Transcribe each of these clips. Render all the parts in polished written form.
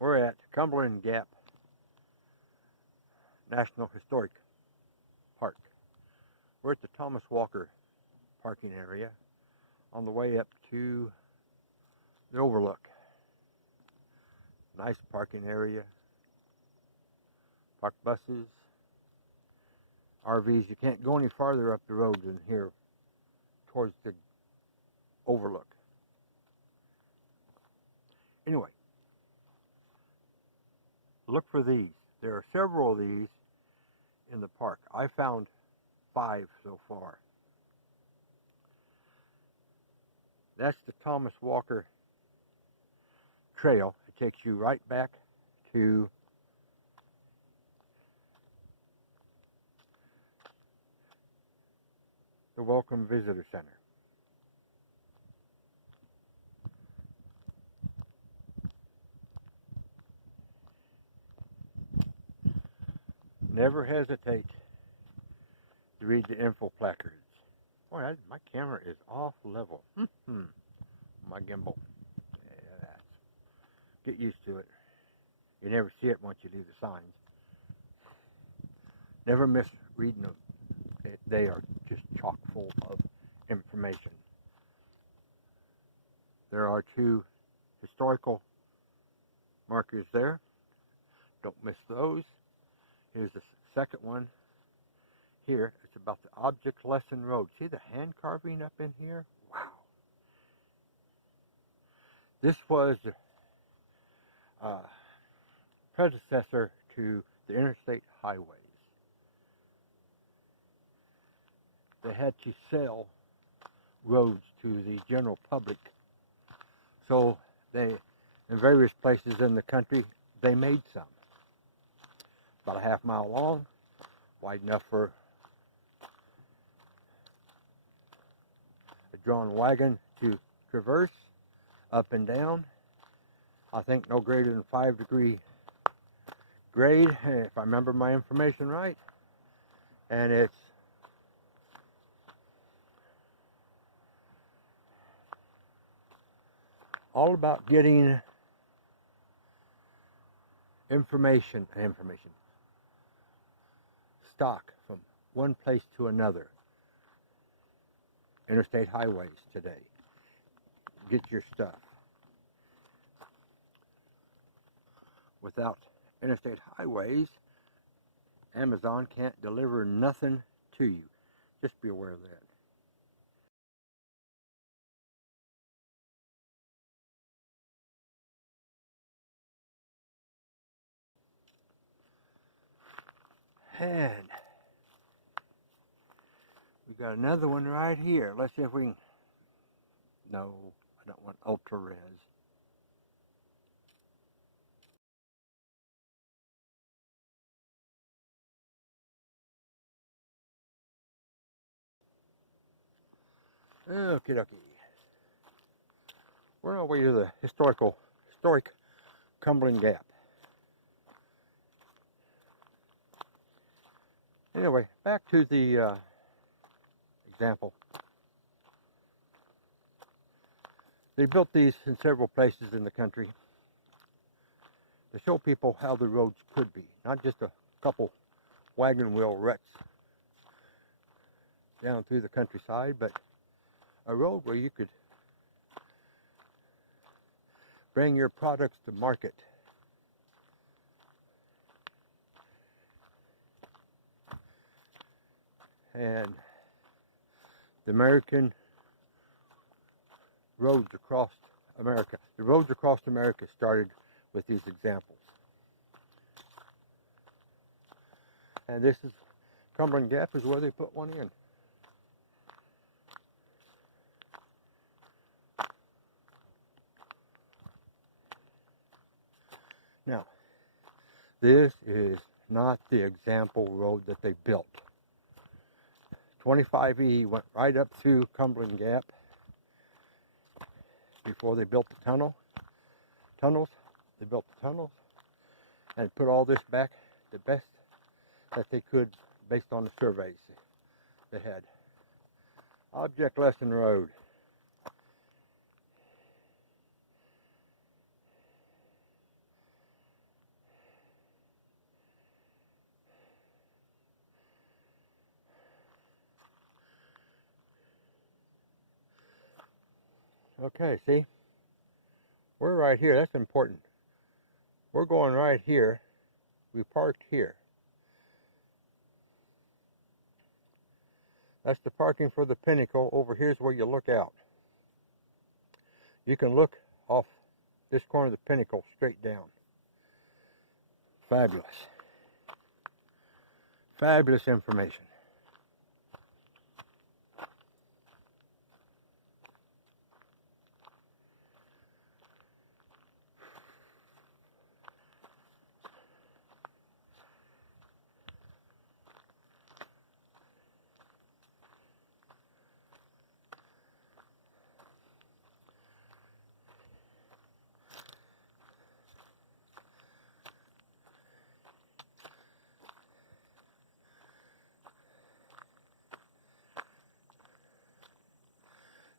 We're at Cumberland Gap National Historic Park. We're at the Thomas Walker parking area on the way up to the overlook. Nice parking area. Park buses, RVs. You can't go any farther up the road than here towards the overlook. Anyway, look for these. There are several of these in the park. I found 5 so far. That's the Thomas Walker Trail. It takes you right back to the Welcome Visitor Center. Never hesitate to read the info placards. Boy, my camera is off level. My gimbal. Yeah, get used to it. You never see it once you leave the signs. Never miss reading them. They are just chock full of information. There are 2 historical markers there. Don't miss those. Here's the second one here. It's about the Object Lesson Road. See the hand carving up in here? Wow. This was predecessor to the interstate highways. They had to sell roads to the general public. So they, in various places in the country, they made some. About a half-mile long, wide enough for a drawn wagon to traverse up and down. I think no greater than 5-degree grade, if I remember my information right. And it's all about getting information, stock from one place to another. Interstate highways today. Get your stuff. Without interstate highways, Amazon can't deliver nothing to you. Just be aware of that. And we got another one right here. Let's see if we can. No, I don't want ultra res. Okie dokie. We're on our way to the historic Cumberland Gap. Anyway, back to the example. They built these in several places in the country to show people how the roads could be, not just a couple wagon wheel ruts down through the countryside, but a road where you could bring your products to market. And the American roads across America. The roads across America started with these examples. And this is Cumberland Gap is where they put one in. Now, this is not the example road that they built. 25E went right up through Cumberland Gap before they built the tunnels. They built the tunnels and put all this back the best that they could based on the surveys they had. Object Lesson Road. Okay, see? We're right here. That's important. We're going right here. We parked here. That's the parking for the Pinnacle. Over here's where you look out. You can look off this corner of the Pinnacle straight down. Fabulous. Fabulous information.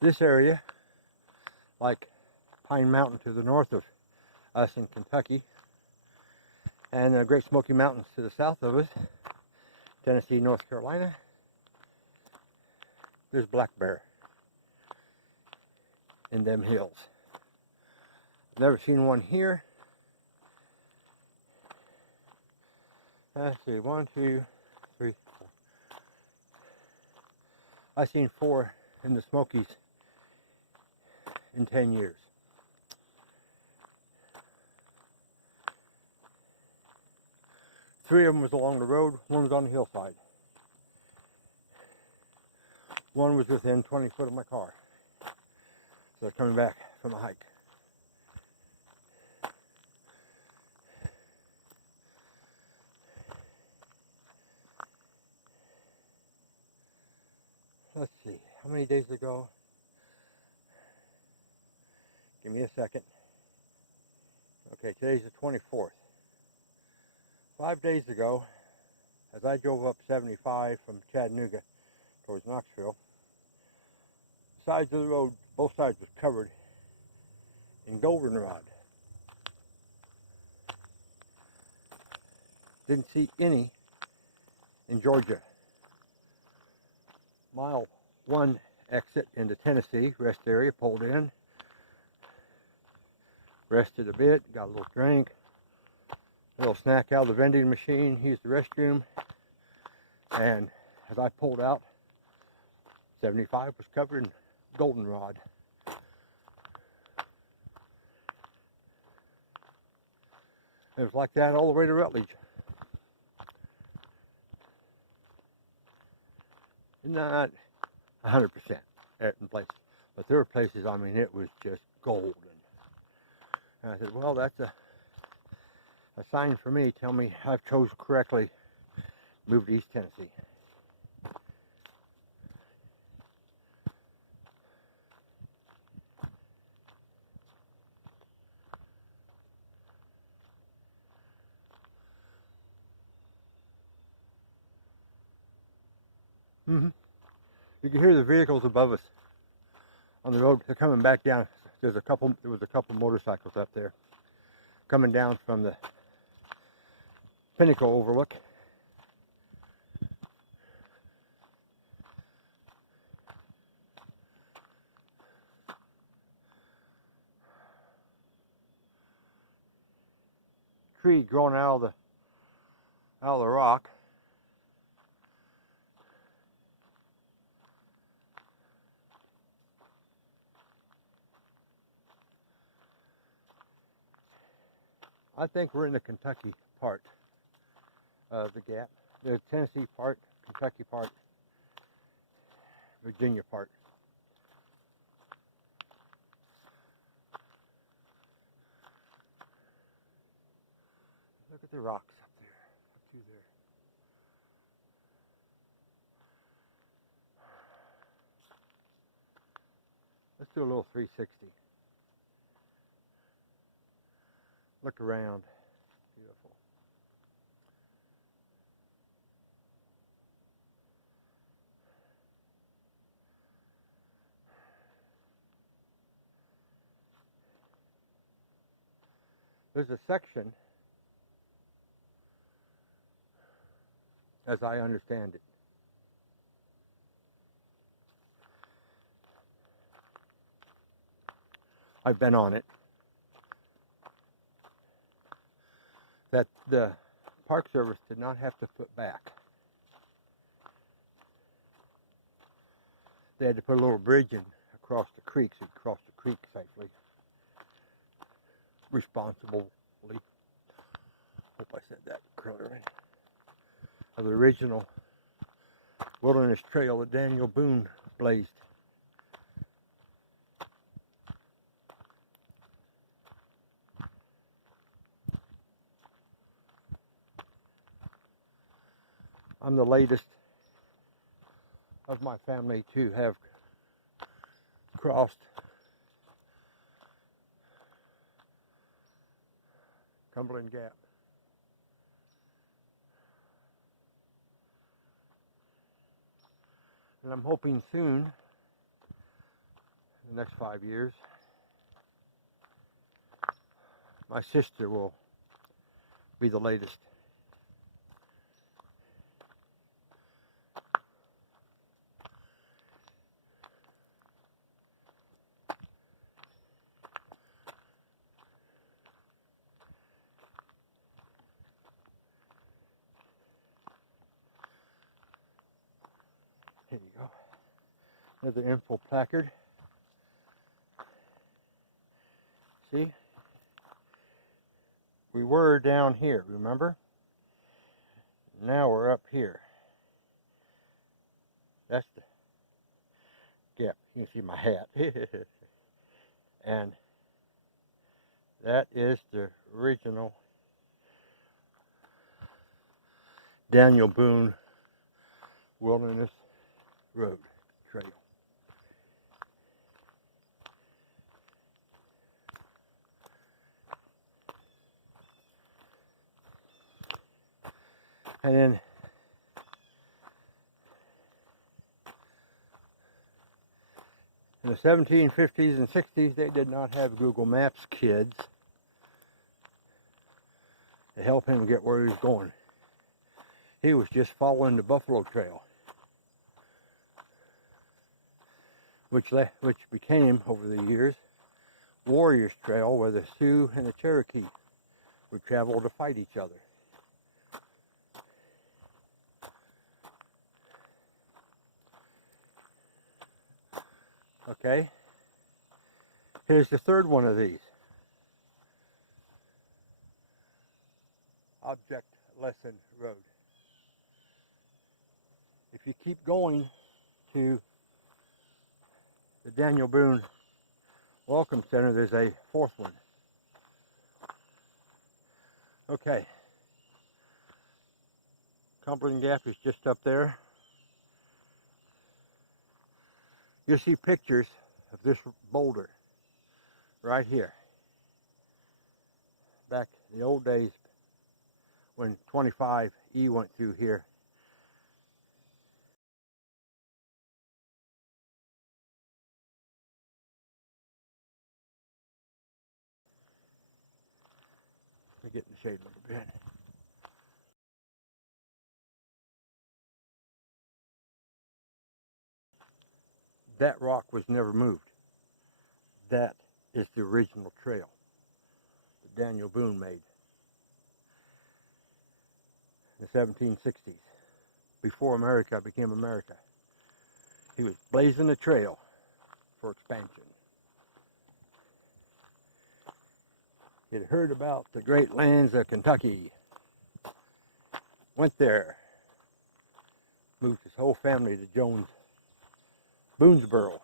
This area, like Pine Mountain to the north of us in Kentucky, and the Great Smoky Mountains to the south of us, Tennessee, North Carolina, there's black bear in them hills. I've never seen one here. Let's see, 1, 2, 3, 4. I've seen 4 in the Smokies in 10 years. Three of them was along the road, one was on the hillside. One was within 20 foot of my car. So coming back from a hike. Let's see, how many days ago? Give me a second. Okay, today's the 24th. 5 days ago, as I drove up 75 from Chattanooga towards Knoxville, the sides of the road, both sides was covered in goldenrod. Didn't see any in Georgia. Mile 1 exit into Tennessee, rest area, pulled in, rested a bit, got a little drink, a little snack out of the vending machine, used the restroom, and as I pulled out, 75 was covered in goldenrod. It was like that all the way to Rutledge. Not 100% in places, but there were places, I mean, it was just golden. And I said, well, that's a sign for me. Tell me I've chose correctly. Move to East Tennessee. You can hear the vehicles above us on the road. They're coming back down. There was a couple motorcycles up there coming down from the Pinnacle overlook. Tree growing out of the rock. I think we're in the Kentucky part of the gap. The Tennessee part, Kentucky part, Virginia part. Look at the rocks up there, up through there. Let's do a little 360. Look around. Beautiful. There's a section, as I understand it, I've been on it, that the Park Service did not have to put back. They had to put a little bridge in across the creek so you could cross the creek safely, responsibly. Hope I said that clearly. Of the original wilderness trail that Daniel Boone blazed. I'm the latest of my family to have crossed Cumberland Gap. And I'm hoping soon, in the next 5 years, my sister will be the latest. Here you go. Another info placard. See? We were down here, remember? Now we're up here. That's the gap. You can see my hat. And that is the original Daniel Boone Wilderness Road Trail. And then in the 1750s and 60s, they did not have Google Maps, kids, to help him get where he was going. He was just following the Buffalo Trail, which became, over the years, Warriors Trail, where the Sioux and the Cherokee would travel to fight each other. Okay, here's the third one of these. Object Lesson Road. If you keep going to the Daniel Boone Welcome Center, there's a fourth one. Okay, Cumberland Gap is just up there. You'll see pictures of this boulder right here. Back in the old days when 25E went through here. Let me get in the shade a little bit. That rock was never moved. That is the original trail that Daniel Boone made in the 1760s, before America became America. He was blazing a trail for expansion. He'd heard about the great lands of Kentucky, went there, moved his whole family to Boonesboro.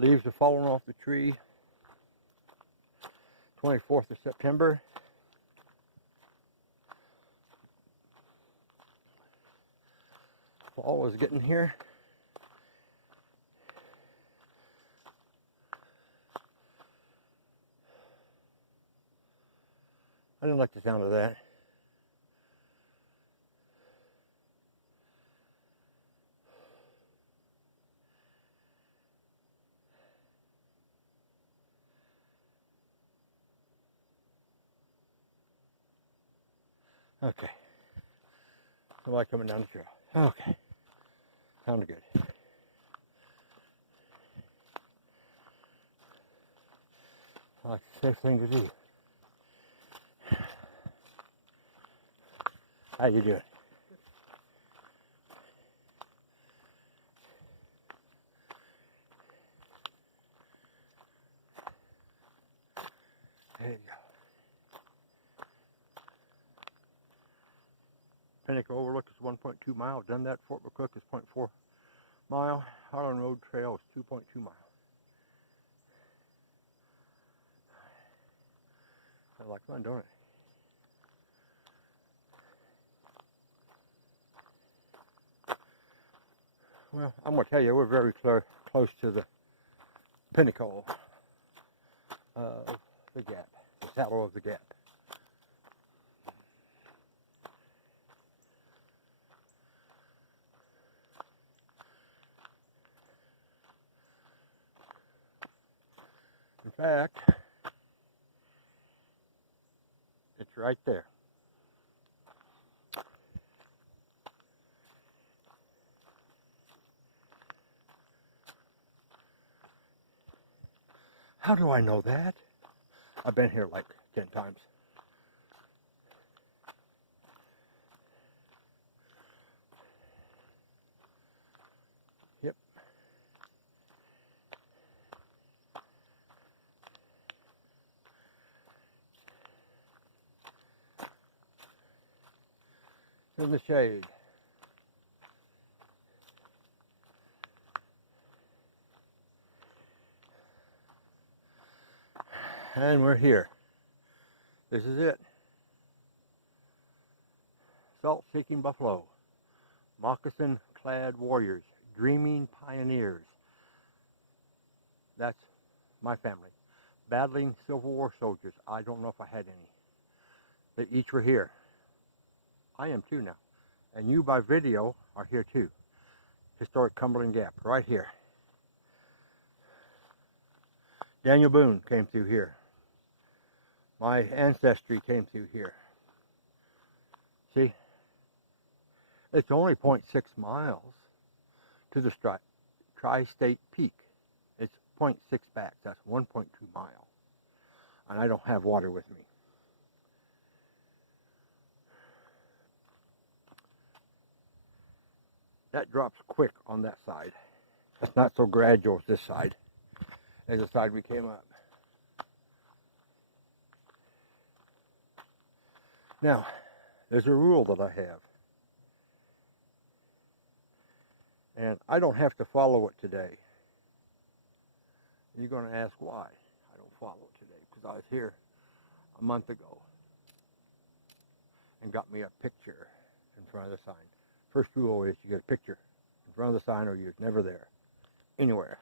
Leaves are falling off the tree. 24th of September. Fall is getting here. I didn't like the sound of that. Okay. Somebody coming down the trail. Okay. Sounded good. Like the safe thing to do. How you doing? There you go. Pinnacle Overlook is 1.2 miles. Done that. Fort McCook is 0.4 mile. Harlan Road Trail is 2.2 miles. Sounds like fun, don't it? Well, I'm going to tell you, we're very close to the pinnacle of the gap, the saddle of the gap. In fact, it's right there. How do I know that? I've been here like 10 times. Yep. In the shade. And we're here. This is it. Salt-seeking buffalo. Moccasin-clad warriors. Dreaming pioneers. That's my family. Battling Civil War soldiers. I don't know if I had any. They each were here. I am too now. And you by video are here too. Historic Cumberland Gap, right here. Daniel Boone came through here. My ancestry came through here. See? It's only 0.6 miles to the tri-state peak. It's 0.6 back. That's 1.2 miles. And I don't have water with me. That drops quick on that side. That's not so gradual as this side, as the side we came up. Now, there's a rule that I have. And I don't have to follow it today. You're going to ask why I don't follow it today. Because I was here a month ago and got me a picture in front of the sign. First rule is you get a picture in front of the sign or you're never there, anywhere.